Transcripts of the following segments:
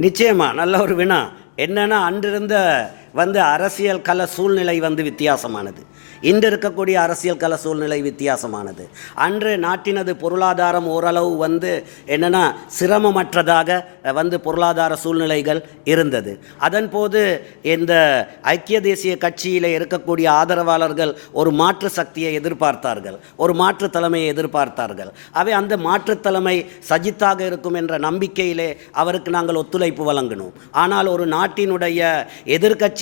நிச்சயமா நல்ல ஒரு வினா. என்னென்னா அன்றிருந்த வந்து அரசியல் கல சூழ்நிலை வந்து வித்தியாசமானது. இன்று இருக்கக்கூடிய அரசியல் கல சூழ்நிலை வித்தியாசமானது. அன்று நாட்டினது பொருளாதாரம் ஓரளவு வந்து என்னென்னா சிரமமற்றதாக வந்து பொருளாதார சூழ்நிலைகள் இருந்தது. அதன் போது இந்த ஐக்கிய தேசிய கட்சியில் இருக்கக்கூடிய ஆதரவாளர்கள் ஒரு மாற்று சக்தியை எதிர்பார்த்தார்கள். ஒரு மாற்று தலைமையை எதிர்பார்த்தார்கள். அவை அந்த மாற்று தலைமை சஜித்தாக இருக்கும் என்ற நம்பிக்கையிலே அவருக்கு நாங்கள் ஒத்துழைப்பு வழங்கினோம். ஆனால் ஒரு நாட்டினுடைய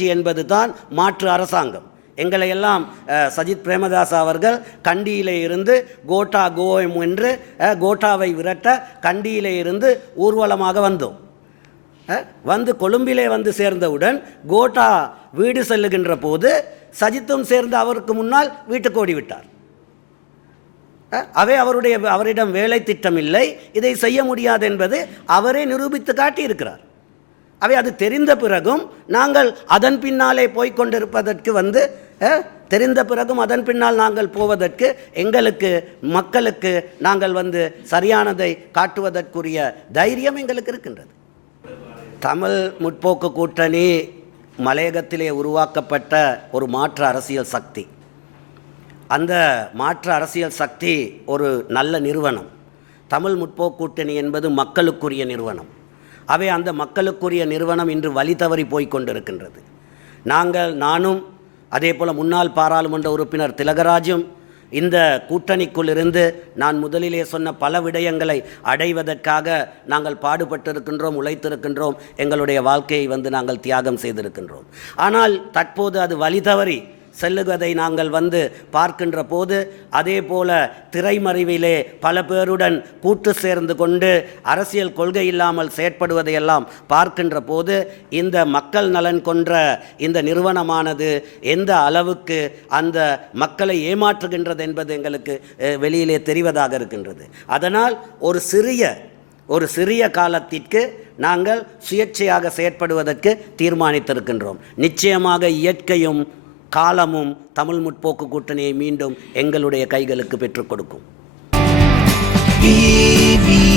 கட்சி என்பது தான் மாற்று அரசாங்கம். எங்களை எல்லாம் சஜித் பிரேமதாஸ் அவர்கள் கண்டியிலே இருந்து கோட்டா கோயம் என்று கோட்டாவை விரட்ட கண்டியிலே இருந்து ஊர்வலமாக வந்தோம். வந்து கொழும்பிலே வந்து சேர்ந்தவுடன் கோட்டா வீடு செல்லுகின்ற போது சஜித்தும் சேர்ந்து அவருக்கு முன்னால் வீட்டுக்கு ஓடிவிட்டார். அவை அவருடைய அவரிடம் வேலை திட்டம் இல்லை இதை செய்ய முடியாது என்பது அவரே நிரூபித்து காட்டியிருக்கிறார். அவை அது தெரிந்த பிறகும் நாங்கள் அதன் பின்னாலே போய்கொண்டிருப்பதற்கு வந்து தெரிந்த பிறகும் அதன் பின்னால் நாங்கள் போவதற்கு எங்களுக்கு மக்களுக்கு நாங்கள் வந்து சரியானதை காட்டுவதற்குரிய தைரியம் எங்களுக்கு இருக்கின்றது. தமிழ் முற்போக்கு கூட்டணி மலையகத்திலே உருவாக்கப்பட்ட ஒரு மாற்று அரசியல் சக்தி. அந்த மாற்று அரசியல் சக்தி ஒரு நல்ல நிறுவனம். தமிழ் முற்போக்கு கூட்டணி என்பது மக்களுக்குரிய நிறுவனம். அவை அந்த மக்களுக்குரிய நிறுவனம் இன்று வழி தவறி போய் கொண்டிருக்கின்றது. நாங்கள் நானும் அதே போல் முன்னாள் பாராளுமன்ற உறுப்பினர் திலகராஜும் இந்த கூட்டணிக்குள்ளிருந்து நான் முதலிலே சொன்ன பல விடயங்களை அடைவதற்காக நாங்கள் பாடுபட்டிருக்கின்றோம் உழைத்திருக்கின்றோம். எங்களுடைய வாழ்க்கையை வந்து நாங்கள் தியாகம் செய்திருக்கின்றோம். ஆனால் தற்போது அது வழி தவறி செல்லுவதை நாங்கள் வந்து பார்க்கின்ற போது அதே போல திரைமறைவிலே பல பேருடன் கூட்டு சேர்ந்து கொண்டு அரசியல் கொள்கை இல்லாமல் செயற்படுவதையெல்லாம் பார்க்கின்ற போது இந்த மக்கள் நலன் கொன்ற இந்த நிறுவனமானது எந்த அளவுக்கு அந்த மக்களை ஏமாற்றுகின்றது என்பது எங்களுக்கு வெளியிலே தெரிவதாக இருக்கின்றது. அதனால் ஒரு சிறிய ஒரு சிறிய காலத்திற்கு நாங்கள் சுயேட்சையாக செயற்படுவதற்கு தீர்மானித்திருக்கின்றோம். நிச்சயமாக இயற்கையும் காலமும் தமிழ் முற்போக்கு கூட்டணியை மீண்டும் எங்களுடைய கைகளுக்கு பெற்றுக் கொடுக்கும் Media.